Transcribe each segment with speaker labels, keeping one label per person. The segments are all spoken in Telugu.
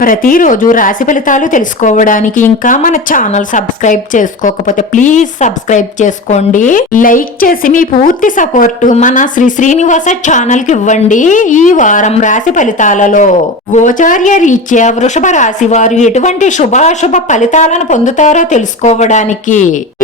Speaker 1: ప్రతిరోజు రాశి ఫలితాలు తెలుసుకోవడానికి ఇంకా మన ఛానల్ సబ్స్క్రైబ్ చేసుకోకపోతే ప్లీజ్ సబ్స్క్రైబ్ చేసుకోండి. లైక్ చేసి మీ పూర్తి సపోర్ట్ మన శ్రీ శ్రీనివాస ఛానల్కి ఇవ్వండి ఈ వారం రాశి ఫలితాలలో. గోచార్య రీత్యా వృషభ రాశి వారు ఎటువంటి శుభాశుభ ఫలితాలను పొందుతారో తెలుసుకోవడానికి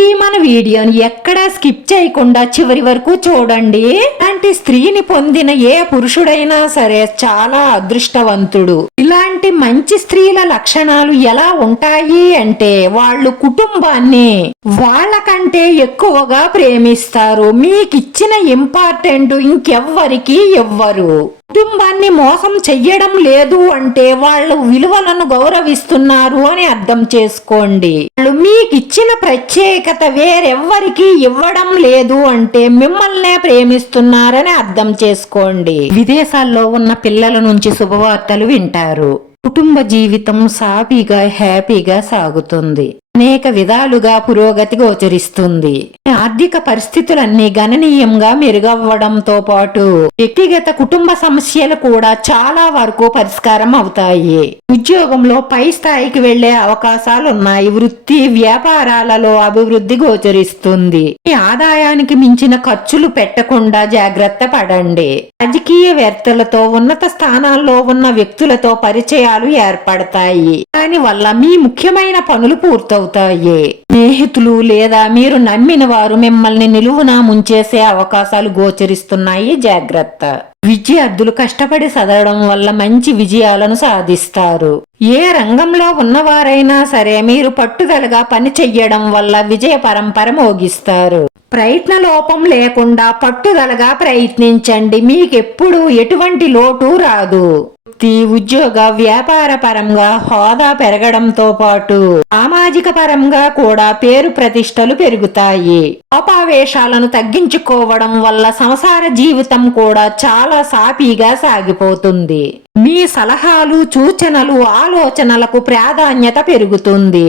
Speaker 1: ఈ మన వీడియోని ఎక్కడా స్కిప్ చేయకుండా చివరి వరకు చూడండి. అలాంటి స్త్రీని పొందిన ఏ పురుషుడైనా సరే చాలా అదృష్టవంతుడు. ఇలాంటి మంచి స్త్రీల లక్షణాలు ఎలా ఉంటాయి అంటే వాళ్ళు కుటుంబాన్ని వాళ్ళకంటే ఎక్కువగా ప్రేమిస్తారు. మీకిచ్చిన ఇంపార్టెంట్ ఇంకెవ్వరికి ఇవ్వరు కుటుంబాన్ని మోసం చెయ్యడం లేదు అంటే వాళ్ళు విలువలను గౌరవిస్తున్నారు అని అర్థం చేసుకోండి. వాళ్ళు మీకు ఇచ్చిన ప్రత్యేకత వేరెవ్వరికి ఇవ్వడం లేదు అంటే మిమ్మల్నే ప్రేమిస్తున్నారని అర్థం చేసుకోండి. విదేశాల్లో ఉన్న పిల్లల నుంచి శుభవార్తలు వింటారు. కుటుంబ జీవితం సాఫీగా హ్యాపీగా సాగుతుంది. అనేక విధాలుగా పురోగతి గోచరిస్తుంది. ఆర్థిక పరిస్థితులన్నీ గణనీయంగా మెరుగవ్వడంతో పాటు వ్యక్తిగత కుటుంబ సమస్యలు కూడా చాలా వరకు పరిష్కారం అవుతాయి. ఉద్యోగంలో పై స్థాయికి వెళ్ళే అవకాశాలు ఉన్నాయి వృత్తి వ్యాపారాలలో అభివృద్ధి గోచరిస్తుంది. మీ ఆదాయానికి మించిన ఖర్చులు పెట్టకుండా జాగ్రత్త పడండి. రాజకీయవేత్తలతో ఉన్నత స్థానాల్లో ఉన్న వ్యక్తులతో పరిచయాలు ఏర్పడతాయి. దాని వల్ల మీ ముఖ్యమైన పనులు పూర్తవు అవుతాయి. స్నేహితులు లేదా మీరు నమ్మిన వారు మిమ్మల్ని నిలువున ముంచేసే అవకాశాలు గోచరిస్తున్నాయి. జాగ్రత్త. విద్యార్థులు కష్టపడి చదవడం వల్ల మంచి విజయాలను సాధిస్తారు. ఏ రంగంలో ఉన్నవారైనా సరే మీరు పట్టుదలగా పని చెయ్యడం వల్ల విజయ పరంపర మోగిస్తారు. ప్రయత్న లోపం లేకుండా పట్టుదలగా ప్రయత్నించండి. మీకెప్పుడు ఎటువంటి లోటు రాదు. వృత్తి ఉద్యోగ వ్యాపార పరంగా హోదా పెరగడంతో పాటు సామాజిక పరంగా కూడా పేరు ప్రతిష్టలు పెరుగుతాయి. కోపావేశాలను తగ్గించుకోవడం వల్ల సంసార జీవితం కూడా చాలా సాఫీగా సాగిపోతుంది. మీ సలహాలు సూచనలు ఆలోచనలకు ప్రాధాన్యత పెరుగుతుంది.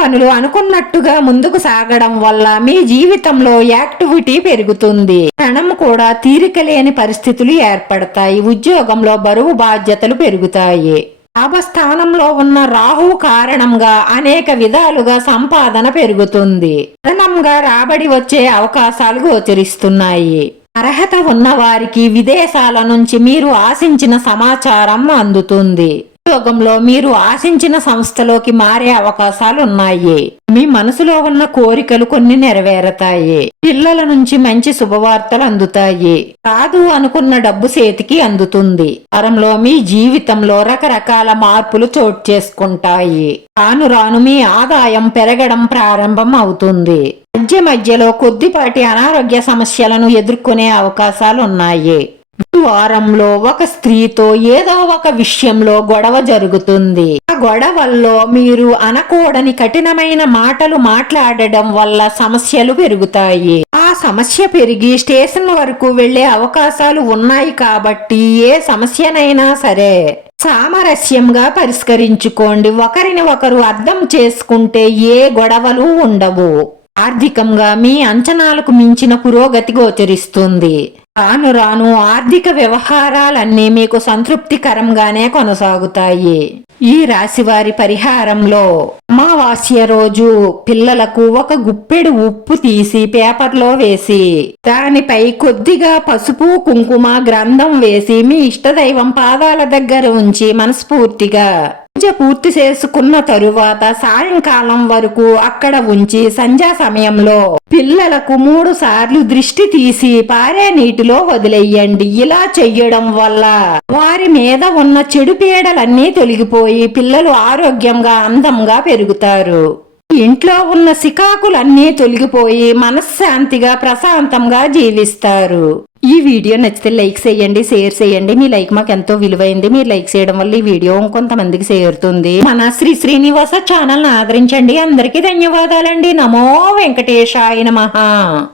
Speaker 1: పనులు అనుకున్నట్టుగా ముందుకు సాగడం వల్ల మీ జీవితంలో యాక్టివిటీ పెరుగుతుంది. క్షణం కూడా తీరిక లేని పరిస్థితులు ఏర్పడతాయి. ఉద్యోగంలో బరువు బాధ్యతలు పెరుగుతాయి. లాభస్థానంలో ఉన్న రాహువు కారణంగా అనేక విధాలుగా సంపాదన పెరుగుతుంది. అదనంగా రాబడి వచ్చే అవకాశాలు గోచరిస్తున్నాయి. అర్హత ఉన్న వారికి విదేశాల నుంచి మీరు ఆశించిన సమాచారం అందుతుంది. ఉద్యోగంలో మీరు ఆశించిన సంస్థలోకి మారే అవకాశాలు ఉన్నాయి మీ మనసులో ఉన్న కోరికలు కొన్ని నెరవేరతాయి. పిల్లల నుంచి మంచి శుభవార్తలు అందుతాయి. కాదు అనుకున్న డబ్బు చేతికి అందుతుంది. వారంలో మీ జీవితంలో రకరకాల మార్పులు చోటు చేసుకుంటాయి. రాను రాను మీ ఆదాయం పెరగడం ప్రారంభం అవుతుంది. మధ్య మధ్యలో కొద్దిపాటి అనారోగ్య సమస్యలను ఎదుర్కొనే అవకాశాలు ఉన్నాయి వారంలో ఒక స్త్రీతో ఏదో ఒక విషయంలో గొడవ జరుగుతుంది. ఆ గొడవల్లో మీరు అనకూడని కఠినమైన మాటలు మాట్లాడడం వల్ల సమస్యలు పెరుగుతాయి. ఆ సమస్య పెరిగి స్టేషన్ వరకు వెళ్ళే అవకాశాలు ఉన్నాయి కాబట్టి ఏ సమస్యనైనా సరే సామరస్యంగా పరిష్కరించుకోండి. ఒకరిని ఒకరు అర్థం చేసుకుంటే ఏ గొడవలు ఉండవు. ఆర్థికంగా మీ అంచనాలకు మించిన పురోగతి గోచరిస్తుంది. రాను రాను ఆర్థిక వ్యవహారాలన్నీ మీకు సంతృప్తికరంగానే కొనసాగుతాయి. ఈ రాశివారి పరిహారంలో అమావాస్య రోజు పిల్లలకు ఒక గుప్పెడు ఉప్పు తీసి పేపర్లో వేసి దానిపై కొద్దిగా పసుపు కుంకుమ గ్రంథం వేసి మీ ఇష్టదైవం పాదాల దగ్గర ఉంచి మనస్ఫూర్తిగా పూజ పూర్తి చేసుకున్న తరువాత సాయంకాలం వరకు అక్కడ ఉంచి సంధ్యా సమయంలో పిల్లలకు మూడు సార్లు దృష్టి తీసి పారే నీటిలో వదిలేయండి. ఇలా చెయ్యడం వల్ల వారి మీద ఉన్న చెడు పీడలన్నీ తొలగిపోయి పిల్లలు ఆరోగ్యంగా అందంగా పెరుగుతారు. ఇంట్లో ఉన్న సికాకులన్నీ తొలగిపోయి మనశ్శాంతిగా ప్రశాంతంగా జీవిస్తారు. ఈ వీడియో నచ్చితే లైక్ చేయండి షేర్ చేయండి. మీ లైక్ మాకు ఎంతో విలువైంది. మీరు లైక్ చేయడం వల్ల ఈ వీడియో ఇంకొంతమందికి చేరుతుంది. మన శ్రీ శ్రీనివాస ఛానల్ ఆదరించండి. అందరికీ ధన్యవాదాలండి. నమో వెంకటేశాయ మహా